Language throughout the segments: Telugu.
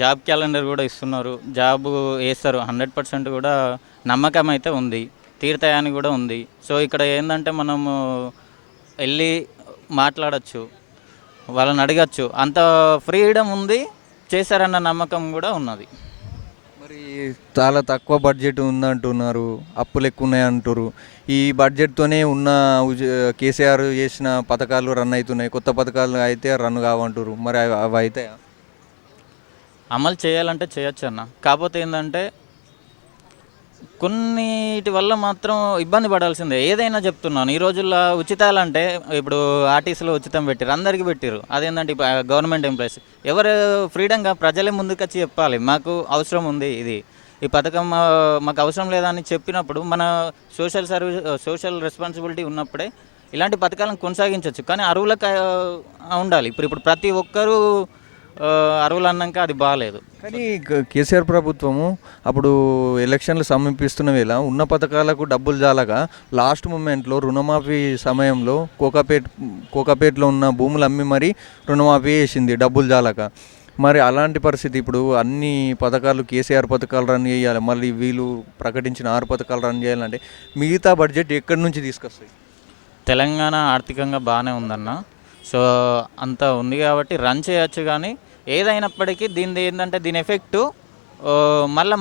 జాబ్ క్యాలెండర్ కూడా ఇస్తున్నారు. జాబు ఏస్తారు. 100% కూడా నమ్మకం అయితే ఉంది. తీరుతాయని కూడా ఉంది. సో, ఇక్కడ ఏందంటే మనము ఎళ్లి మాట్లాడొచ్చు. వాళ్ళని అడగచ్చు. అంత ఫ్రీడమ్ ఉంది. చేశారన్న నమ్మకం కూడా ఉన్నది. మరి చాలా తక్కువ బడ్జెట్ ఉందంటున్నారు, అప్పులు ఎక్కువ ఉన్నాయి అంటారు. ఈ బడ్జెట్తోనే ఉన్న కేసీఆర్ చేసిన పథకాలు రన్ అవుతున్నాయి, కొత్త పథకాలు అయితే రన్ కావంటారు. మరి అవి అవుతాయా? అమలు చేయాలంటే చేయొచ్చన్న. కాపోతే ఏందంటే కొన్నిటి వల్ల మాత్రం ఇబ్బంది పడాల్సిందే. ఏదైనా చెప్తున్నాను. ఈ రోజుల్లో ఉచితాలంటే ఇప్పుడు ఆర్టీసీలో ఉచితం పెట్టిర్రు. అందరికి పెట్టిర్రు. అదేందంటే గవర్నమెంట్ ఎంప్లాయీస్. ఎవరు ఫ్రీడంగా ప్రజలే ముందుకొచ్చి చెప్పాలి. మాకు అవసరం ఉంది ఇది. ఈ పథకం మాకు అవసరం లేదా అని చెప్పినప్పుడు మన సోషల్ రెస్పాన్సిబిలిటీ ఉన్నప్పుడే ఇలాంటి పథకాలను కొనసాగించవచ్చు. కానీ అరువులకు ఉండాలి. ఇప్పుడు ప్రతి ఒక్కరూ అరువులు అన్నాక అది బాగాలేదు. కానీ కేసీఆర్ ప్రభుత్వము అప్పుడు ఎలక్షన్లు సమీపిస్తున్న వేళ ఉన్న పథకాలకు డబ్బులు జాలగా లాస్ట్ మూమెంట్లో రుణమాఫీ సమయంలో కోకాపేటలో ఉన్న భూములు అమ్మి మరీ రుణమాఫీ చేసింది డబ్బులు జాలక. మరి అలాంటి పరిస్థితి ఇప్పుడు అన్ని పథకాలు కేసీఆర్ పథకాలు రన్ చేయాలి, మళ్ళీ వీళ్ళు ప్రకటించిన 6 పథకాలు రన్ చేయాలంటే మిగతా బడ్జెట్ ఎక్కడి నుంచి తీసుకొస్తాయి? తెలంగాణ ఆర్థికంగా బాగానే ఉందన్న. సో, అంత ఉంది కాబట్టి రన్ చేయొచ్చు. కానీ ఏదైనప్పటికీ ఏంటంటే దీని ఎఫెక్టు మళ్ళీ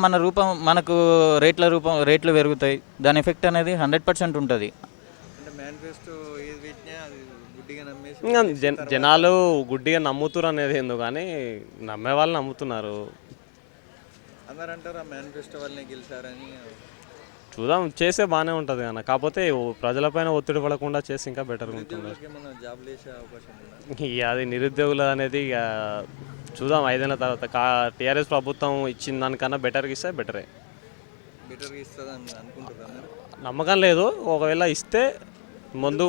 మనకు రేట్లు పెరుగుతాయి. దాని ఎఫెక్ట్ అనేది 100% ఉంటుంది. ఇంకా జనాలు గుడ్డిగా నమ్ముతున్నారు అనేది ఎందుకు, కానీ నమ్మే వాళ్ళు నమ్ముతున్నారు. అందరూ అంటారు ఆ మేనిఫెస్టో వాళ్ళని గెలిచారని. చూద్దాం, చేస్తే బాగానే ఉంటుంది కానీ కాకపోతే ప్రజలపైన ఒత్తిడి పడకుండా చేస్తే ఇంకా బెటర్గా ఉంటుంది. ఇక అది నిరుద్యోగులు అనేది ఇక చూద్దాం 5 ఏళ్ళ తర్వాత. టీఆర్ఎస్ ప్రభుత్వం ఇచ్చిన దానికన్నా బెటర్గా ఇస్తే బెటరే. నమ్మకం లేదు. ఒకవేళ ఇస్తే ముందు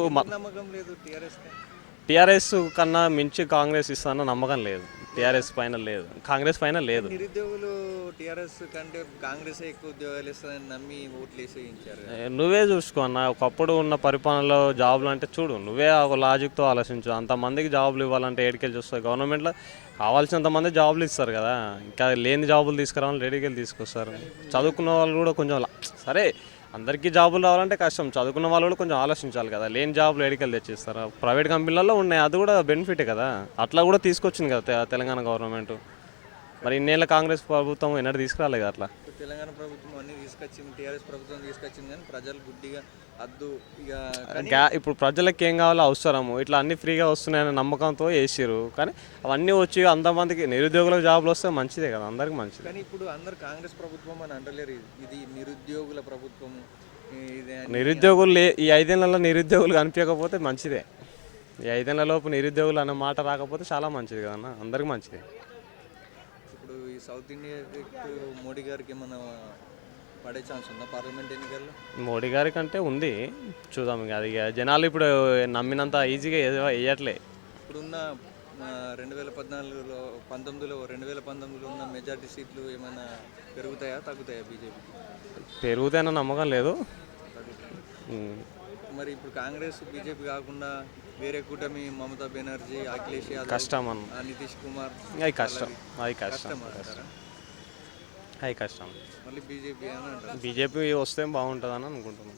టీఆర్ఎస్ కన్నా మించి కాంగ్రెస్ ఇస్తానన్న నమ్మకం లేదు. టీఆర్ఎస్ పైన లేదు, కాంగ్రెస్ పైన లేదు. నిరుద్యోగులు టీఆర్ఎస్ కంటే కాంగ్రెస్ ఎక్కువ ఉద్యోగాలు ఇస్తుందని నమ్మి ఓట్లు వేసేయించారు. నువ్వే చూసుకో అన్న, ఒకప్పుడు ఉన్న పరిపాలనలో జాబులు అంటే చూడు, నువ్వే ఒక లాజిక్తో ఆలోచించు. అంతమందికి జాబులు ఇవ్వాలంటే ఏడికెళ్ళి చూస్తాయి. గవర్నమెంట్లో కావాల్సినంతమంది జాబులు ఇస్తారు కదా, ఇంకా లేని జాబులు తీసుకురావాలని రెడీకెళ్ళి తీసుకొస్తారు. చదువుకున్న వాళ్ళు కూడా కొంచెం సరే, అందరికీ జాబులు రావాలంటే కష్టం. చదువుకున్న వాళ్ళు కూడా కొంచెం ఆలోచించాలి కదా. లేని జాబులు ఎడికలు తెచ్చిస్తారు. ప్రైవేట్ కంపెనీలలో ఉన్నాయి, అది కూడా బెనిఫిటే కదా. అట్లా కూడా తీసుకొచ్చింది కదా తెలంగాణ గవర్నమెంట్. మరి ఇన్నేళ్ళ కాంగ్రెస్ ప్రభుత్వం ఎన్నడూ తీసుకురాలేదు కదా అట్లా. తెలంగాణ ప్రభుత్వం అన్ని తీసుకొచ్చింది, టీఆర్ఎస్ ప్రభుత్వం తీసుకొచ్చింది, కానీ ప్రజలు గుడ్డిగా అద్దు ఇక. ఇప్పుడు ప్రజలకు ఏం కావాలో అవసరము, ఇట్లా అన్ని ఫ్రీగా వస్తున్నాయనే నమ్మకంతో వేసారు. కానీ అవన్నీ వచ్చి అంతమందికి నిరుద్యోగులకు జాబులు వస్తే మంచిదే కదా, అందరికి మంచిది. కానీ ఇప్పుడు అందరు కాంగ్రెస్ ప్రభుత్వం అని అంటలేరు, ఇది నిరుద్యోగుల ప్రభుత్వం. నిరుద్యోగులు ఈ 5 ఏళ్లలో నిరుద్యోగులు కనిపించకపోతే మంచిదే. ఈ 5 ఏళ్లలోపు నిరుద్యోగులు అన్న మాట రాకపోతే చాలా మంచిది కదన్న, అందరికి మంచిదే. ఇప్పుడు ఈ సౌత్ ఇండియా మోడీ గారికి ఏమన్నా పడే ఛాన్స్ ఉందా పార్లమెంట్ ఎన్నికల్లో? మోడీ గారి కంటే ఉంది, చూద్దాం. ఇక అది జనాలు ఇప్పుడు నమ్మినంత ఈజీగా వేయట్లే. ఇప్పుడున్న 2014లో 2019లో ఉన్న మెజార్టీ సీట్లు ఏమైనా పెరుగుతాయా తగ్గుతాయా బీజేపీ? పెరుగుతాయన్న నమ్మకం లేదు. మరి ఇప్పుడు కాంగ్రెస్ బీజేపీ కాకుండా వేరే కూటమి మమతా బెనర్జీ, అఖిలేష్ యాదవ్, కష్టం అన్న, నితీష్ కుమార్, అది కష్టం. మళ్ళీ బీజేపీ అని అంటారు. బీజేపీ వస్తే బాగుంటుందని అనుకుంటున్నాం.